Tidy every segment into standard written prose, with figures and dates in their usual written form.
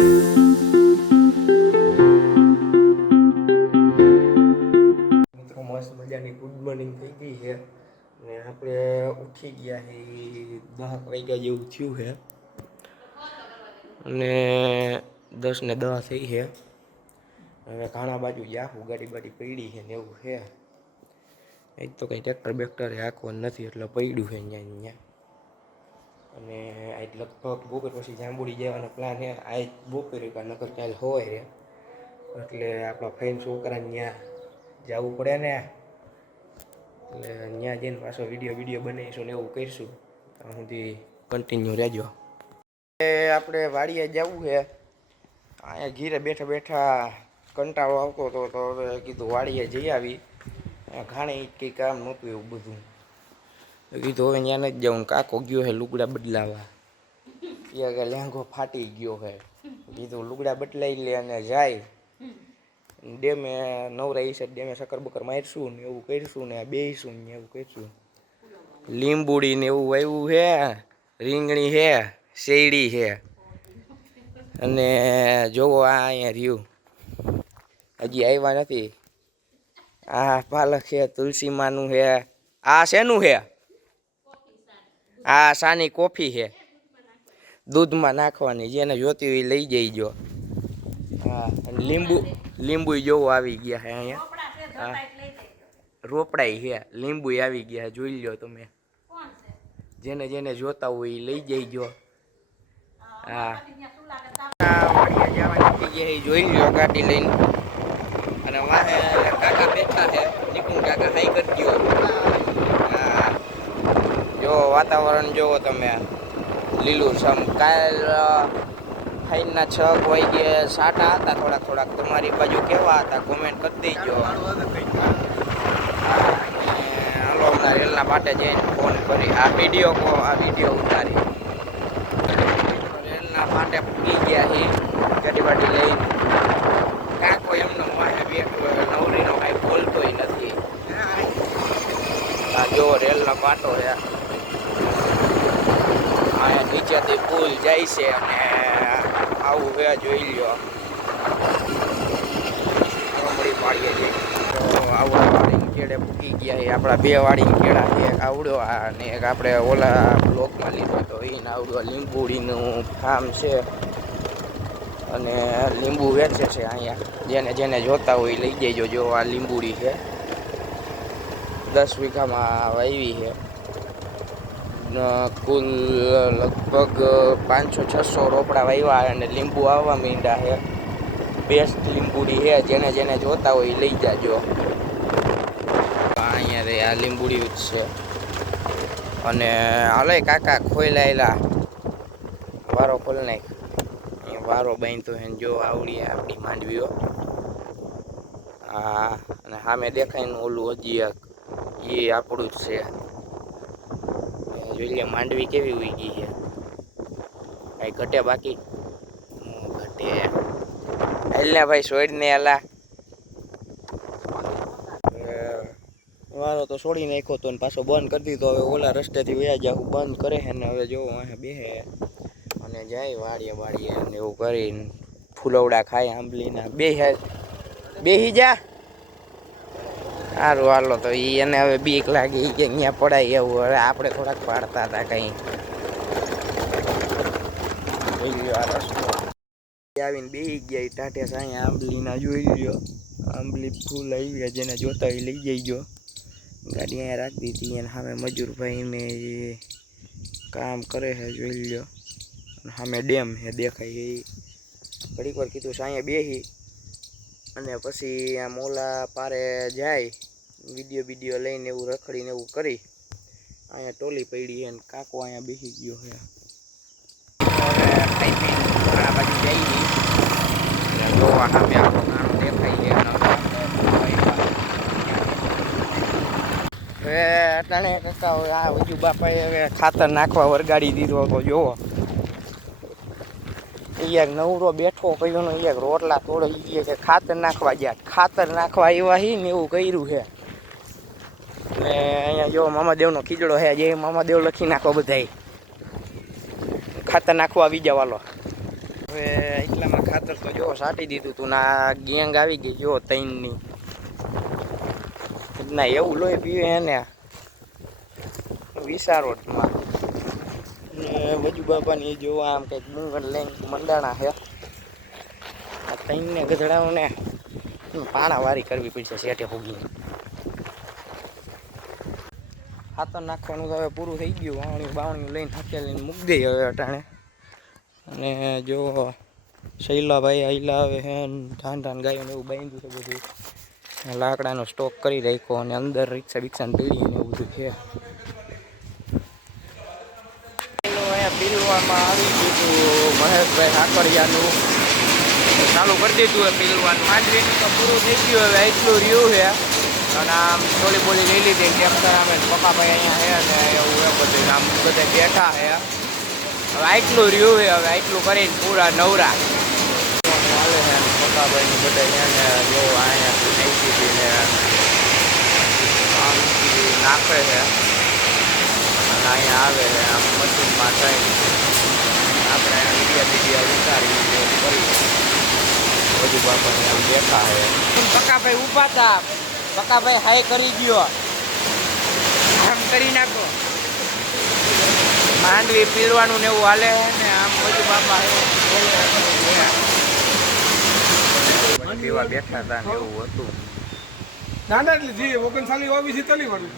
મિત્રો મસ્ત મજાની ગુડ મોર્નિંગ થઈ ગઈ છે ને આપણે ઉઠી ગયા છે 10 વાગ્યા જેવું થયું છે અને 10 ને 10 થઈ છે. હવે ઘણા બાજુ જાહું ગાડી બાડી પડી છે ને એવું છે. એક તો કંઈ ટ્રેક્ટર બેક્ટર હાંકવાનું નથી એટલે પડ્યું છે અહીંયા અને આ લગભગ બપોર પછી જાંબુડી જવાનો પ્લાન છે. આ બપોરે કા નકર કાલ હોય રે એટલે આપણા ફ્રેન્ડ છોકરાને ત્યાં જવું પડે ને એટલે ત્યાં જઈને પાછો વિડીયો બનાવીશું ને એવું કરીશું. ત્યાં સુધી કન્ટિન્યુ રહેજો. આપણે વાડીએ જવું છે. અહીંયા ઘીરે બેઠા બેઠા કંટાળો આવતો હતો તો હવે કીધું વાડીએ જઈ આવી. ઘાણે કંઈ કામ નહોતું એવું બધું કીધું હવે ત્યાં નથી જવું. કાકો ગયો છે લુગડા બદલાવા. કે લેંઘો ફાટી ગયો છે. કીધું લુગડા બદલાઈ લે અને જાય ડેમે નવરા છે ડેમે શક્કર બકર મારશું ને એવું કરીશું ને બેસીશું ને એવું કરીશું. લીંબુડી ને એવું આવ્યું છે, રીંગણી છે, શેરડી છે અને જોવો આ અહીંયા રહ્યું હજી આવ્યા નથી. આ પાલક છે, તુલસી માનું છે. આ શેનું છે? આ સાની કોફી છે, દૂધમાં નાખવાની. જેને જોતી હોય લઈ જઈજો. હા અને લીંબુ જોવો આવી ગયા છે અહીંયા. હા રોપડાઈ છે, લીંબુ આવી ગયા જોઈ લો તમે. જેને જોતા હોય એ લઈ જઈજો. હા વાડિયા જવાની જોઈ લો ગાડી લઈને. અને વાહે કાકા બેઠા છે. નિકુંજ કાકા હાઈ કરજો. હા જો વાતાવરણ જોવો તમે લીલું સમ. કાલ ખાઈના 6 વાગે સાટા હતા થોડાક. તમારી બાજુ કેવા હતા કોમેન્ટ કરી દેજો. હાલો હમણાં રેલના પાટે જઈને ફોન કરી આ વિડીયો ઉતારી રેલના પાટે પૂગી ગયા છે ગાડી વાડી લઈને. કાકો એમનો માથે બેઠો નવરીનો કાંઈ બોલતોય નથી. આ જો રેલનો પાટો છે. અહીંયા નીચેથી પુલ જાય છે અને આવું છે જોઈ લ્યો. પાડીએ છીએ તો આવું વાડીને કેળે પૂકી ગયા. એ આપણા 2 વાડીને કેળા છે. એક આવડો અને એક આપણે ઓલા બ્લોકમાં લીધો તો એને આવડો લીંબુડીનું ફાર્મ છે અને લીંબુ વેચે છે અહીંયા. જેને જોતા હોય લઈ જઈજો. જો આ લીંબુડી છે 10 વીઘામાં વાવી છે. કુલ લગભગ 500-600 રોપડા વાવ્યા અને લીંબુ આવવા માંડ્યા છે. બેસ્ટ લીંબુડી છે. જેને જોતા હોય લઈ જાજો. અહીંયા રે આ લીંબુડી જ છે અને હાલે કાકા ખોઈલાયેલા વારો ખોલ નાખ. વારો બાંધતો હે જો આવડી આપણી માંડવીઓ. હા અને સામે દેખાય ને ઓલું હજી એ આપણું જ છે. જોઈ લે માંડવી કેવી ઉગી છે. કઈ ઘટે બાકી ઘટે. હાલને ભાઈ છોડીને હાલા. વારો તો છોડી નાખ્યો તો ને પાછો બંધ કરી દીધો. હવે ઓલા રસ્તેથી વયા જાવ બંધ કરે છે ને હવે જો અહીંયા બેહે અને જાય વાડીએ ને એવું કરીને ફૂલવડા ખાય આંબલીના. બેહી જા. સારું હાલો તો એને હવે બીક લાગી કે અહીંયા પડાય એવું. હવે આપણે થોડાક પાડતા હતા કંઈ. જોઈ લો આ રસ્તો આવીને બેસી ગયા ટાટે સાંઈ આંબલીના. જોઈ લ્યો આંબલી ફૂલ આવી. જેને જોતા હોય લઈ જઈજો. ગાડી અહીંયા રાખી દીધી અને સામે મજૂરભાઈને કામ કરે છે જોઈ લ્યો. સામે ડેમ છે દેખાય એ. ઘડીક વાર કીધું સાંઈ બેસી અને પછી આમ ઓલા પારે જાય વિડીયો લઈને એવું રખડીને એવું કરી. અહીંયા ટોલી પડી અને કાકો અહીંયા બેસી ગયો છે. હવે ખાઈ પીને ઘણા બાજુ જઈ જોવા સામે આપણો નાનો દેખાય છે. હવે અટાણે કાકા હવે આ વજુ બાપાએ હવે ખાતર નાખવા વરગાડી દીધો તો જોવો. એક નવરો બેઠો કયો ને એક રોટલા તોડો કે ખાતર નાખવા ગયા. ખાતર નાખવા આવ્યા હી ને એવું કર્યું છે. ને અહીંયા જો મામાદેવનો ખીજડો છે. જે મામાદેવ લખી નાખો બધાય ખાતર નાખવા આવી જવાલો. હવે એટલામાં ટ્રેક્ટર તો જો સાટી દીધું તું ના ગેંગ આવી ગઈ જો તૈનની ના એવું લોહી પીવે એને વિસારોટમાં ને વજુ બાપાની જોવા આમ કંઈક ડુંગર લઈને મંડાણા છે આ તૈનને ગધડાઓને પાણા વારી કરવી પડશે શેઠે ભૂગીને ખાતર નાખવાનું તો હવે પૂરું થઈ ગયું વાવણી બાવણી લઈને હકેલીને મૂકી દઈએ હવે અટાણે અને જો શૈલાભાઈ આઈલા આવે હે ધાન ગાયોને એવું બાંધ્યું છે બધું લાકડાનો સ્ટોક કરી રાખ્યો અને અંદર રિક્ષા બિક્ષાને પીડી ને એવું બધું છે અહીંયા પીલવામાં આવી ગયું હતું મહેશભાઈ હાકરિયાનું ચાલુ કરી દીધું હોય પીલવાનું માંડવીનું તો પૂરું થઈ ગયું હવે એટલું રહ્યું છે અને આમ ચોલી બોલી લઈ લીધી ટ્રેક્ટર આમે પપ્પાભાઈ અહીંયા છે ને એવું એ બધું આમ બધા બેઠા છે હવે આટલું રહ્યું છે હવે આટલું કરીને પૂરા નવરા હાલે છે પપ્પાભાઈની બધા છે ને જો અહીંયા નાખી હતી ને આમથી નાખે છે અને અહીંયા આવે છે આમ મશીનમાં થઈને આપણે બીડિયા ઉતારી કરી બધું બાપાને આમ બેઠા છે પક્કાભાઈ ઊભા હતા પક્કાભાઈ હાય કરી ગયો આમ કરી નાખો માંડવી પીરવાનું ને એવું હાલે ને આમ બધું બાપા પીવા બેઠા હતા ને એવું હતું ના ના એટલે જે ઓગણ સાલી વાવી છે તલી વાળું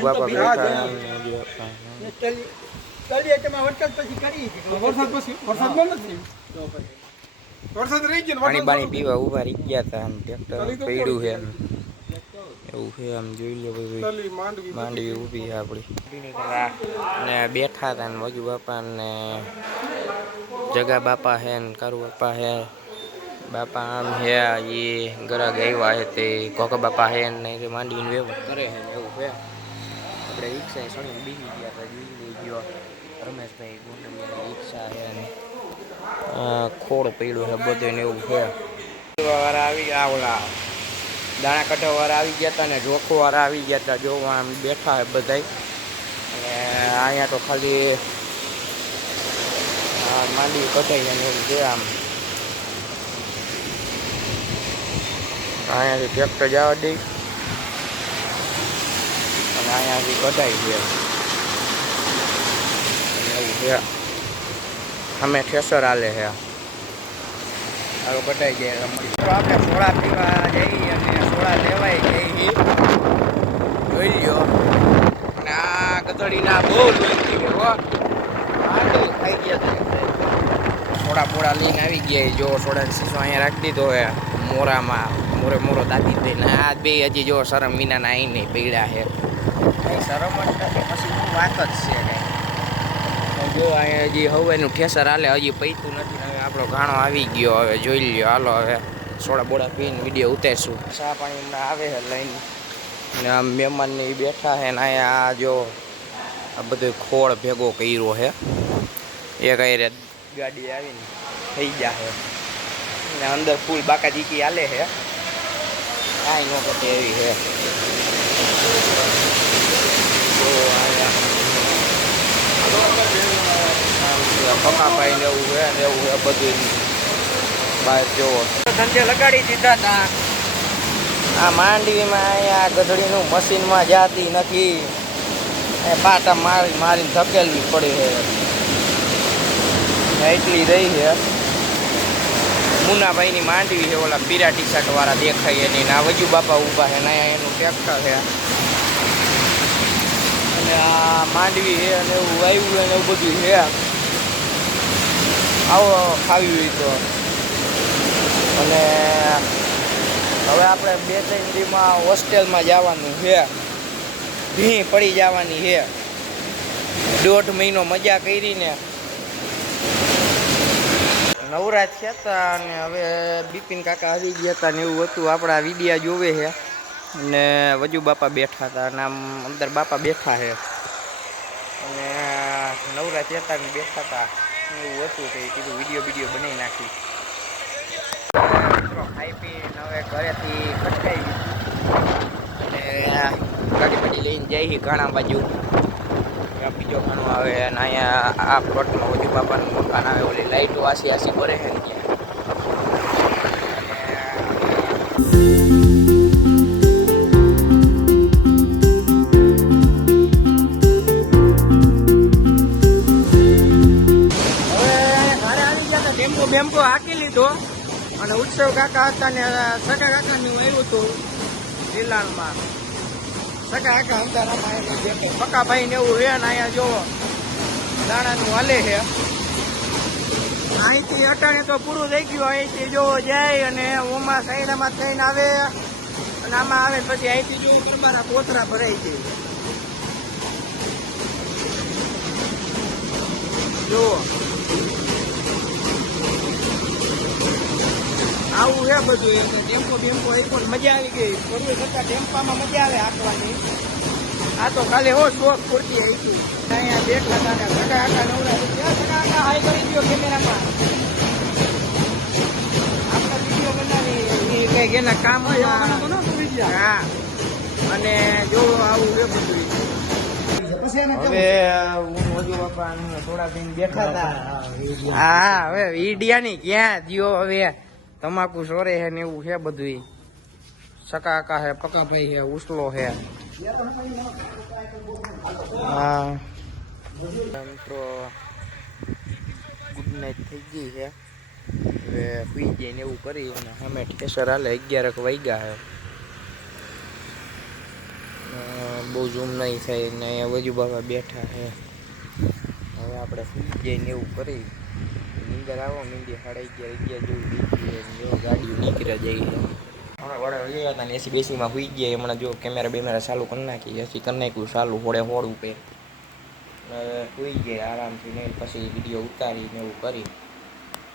બાપા બેઠા વરસાદ રહી ગયો પાણી બાણી પીવા ઉભા રહી ગયા હતા આમ ટ્રેક્ટર પડ્યું છે એવું છે આમ જોઈ લે ભાઈ માંડવી ઊભી છે આપણી ને બેઠા હતા ને વજુ બાપા ને જગા બાપા હે ને કારુ બાપા હે બાપા આમ હે એ ગરા આવ્યા છે તે કોકા બાપા હે ને માંડવીને વ્યવહાર કરે છે ને એવું છે આપણે રિક્ષા સણી બીજી ગયા હતા જોઈ લઈ ગયો રમેશભાઈ ગોંડલિયાની રિક્ષા છે ને ખોડ પડ્યું છે બધું ને એવું છે વાળા આવી ગયા ઓલા દાણા કઢા વાળા આવી ગયા હતા ને જોખો વાળા આવી ગયા હતા જોવા આમ બેઠા છે બધાય અને અહીંયા તો ખાલી માંડવી કઢાઈ ને એવું છે આમ અહીંયાથી ટ્રેક્ટર જવા દઈ અને અહીંયાથી કઢાઈ છે એવું છે અમે ઠેસર હાલે છે સારું કઢાઈ જાય આપણે સોડા પીવા જઈએ અને સોડા લેવાય જઈએ જોઈ લ્યો અને આ ગધડીના બહુ લોહી ગયો ખાઈ ગયા સોડા પોડા લઈને આવી ગયા જો સોડાનો શીશો અહીંયા રાખી દીધો હે મોરામાં મોરો દાદી થઈને આ બે હજી જો શરમ વિનાના અહીં નહીં પીડ્યા છે કંઈ શરમ જ નથી પછી વાત જ છે કંઈ જો અહીંયા હજી હવેનું ઠેસર હાલે હજી પૈતું નથી હવે આપણો ઘાણો આવી ગયો હવે જોઈ લ્યો હાલો હવે સોડા બોડા પીને વિડીયો ઉતારશું ચા પાણી હમણાં આવે છે લઈને અને આમ મહેમાનને બેઠા છે ને અહીંયા જો આ બધું ખોળ ભેગો કર્યો છે એ કઈ રે ગાડી આવીને થઈ ગયા છે ને અંદર ફૂલ બાકા જીકી હાલે છે કાંઈ ન ઘટે એવી છે પકાભાઈ ને એવું છે ને એવું છે બધું બહાર જોવો ધંધે લગાડી દીધા હતા આ માંડવીમાં અહીંયા ગધડીનું મશીનમાં જાતી નથી એ પાટા મારીને ધકેલવી પડી છે એટલી રહી છે મુનાભાઈની માંડવી છે ઓલા પીરા ટી શર્ટ વાળા દેખાય એની ના વજુ બાપા ઊભા છે ને એનું ટ્રેક્ટર છે અને આ માંડવી છે અને એવું વાવ્યું અને એવું બધું છે આવો ખાવી હોય તો અને હવે આપણે 2-3 દીમાં હોસ્ટેલમાં જવાનું છે ભી પડી જવાની છે 1.5 મહિનો મજા કરીને નવરા થયા હતા અને હવે બિપિન કાકા આવી ગયા હતા ને એવું હતું આપણા વિડિયા જોવે છે અને વજુ બાપા બેઠા હતા અને આમ અંદર બાપા બેઠા છે અને નવરા થયા હતા ને બેઠા હતા એવું હતું કે કીધું વિડીયો બનાવી નાખી મિત્રો ખાઈ પીને હવે ઘરેથી ખટકાઈ અને ગાડી બાડી લઈને જઈએ ઘણા બાજુ ત્યાં બીજો ખાનો આવે અને અહીંયા આ પ્લોટમાં વધુ બાપાનું મકાન આવે. ઓલી લાઈટો આસી આસી પડે છે ને ત્યાં. બેમ્પો હાકી લીધો અને ઉત્સવ કાકા હતા ને સગા કાકા ને આવ્યું હતું લીલાણમાં. સગા કાકા અંધારામાં પક્કા ભાઈ ને એવું હે ને અહીંયા જોવો દાણાનું હાલે છે. અહીંથી અટાણે તો પૂરું થઈ ગયું. અહીંથી જોવો જાય અને ઓમાં સાઈડામાં થઈને આવે અને આમાં આવે પછી અહીંથી જોવું ગરબાના કોથરા ભરાઈ જાય. જુઓ આવું છે બધું. ટેમ્પો બેમ્પો એ પણ મજા આવી ગઈ. ફરવું છતાં ટેમ્પામાં મજા આવે હાંકવાની. આ તો ખાલી હો શોખ પૂરતી આવી. અહીંયા બેઠા હતા ને સગા આખા નવરા સગા આખા હાઈ કરી દો કેમેરામાં. આપણે વિડીયો બનાવી એ કઈક એના કામ હા. અને જો આવું છે બધું. હવે હું વધુ બાપા થોડા દિન બેઠા હતા. હા હવે ઈડિયાની ક્યાં દિયો હવે તમાકુ સોરે હે ને એવું છે બધું. સકા કાકા હે, પકા ભાઈ હે, ઉસલો હે. હા મિત્રો ગુડ નાઇટ થઈ ગઈ છે. હવે સુઈ જઈને એવું કરી અને અમે ઠેસર હાલે 11 વાગ્યા હે. બહુ ઝૂમ નહીં થાય ને અહીંયા વજુ બાબા બેઠા છે. હવે આપણે સુઈ જઈને એવું કરી નીંદર આવો મીંડી 11:30 જેવું જો ગાડી નીકળે જાય છે. હમણાં વડે ગયા હતા ને એસી બેસીમાં સુઈ ગયા. હમણાં જો કેમેરા બેમેરા ચાલુ કરી નાખી. એસી કરી નાખ્યું ચાલુ હોડે હોડ ઉપર. સુઈ ગયા આરામથી ને પછી વિડીયો ઉતારીને એવું કરી.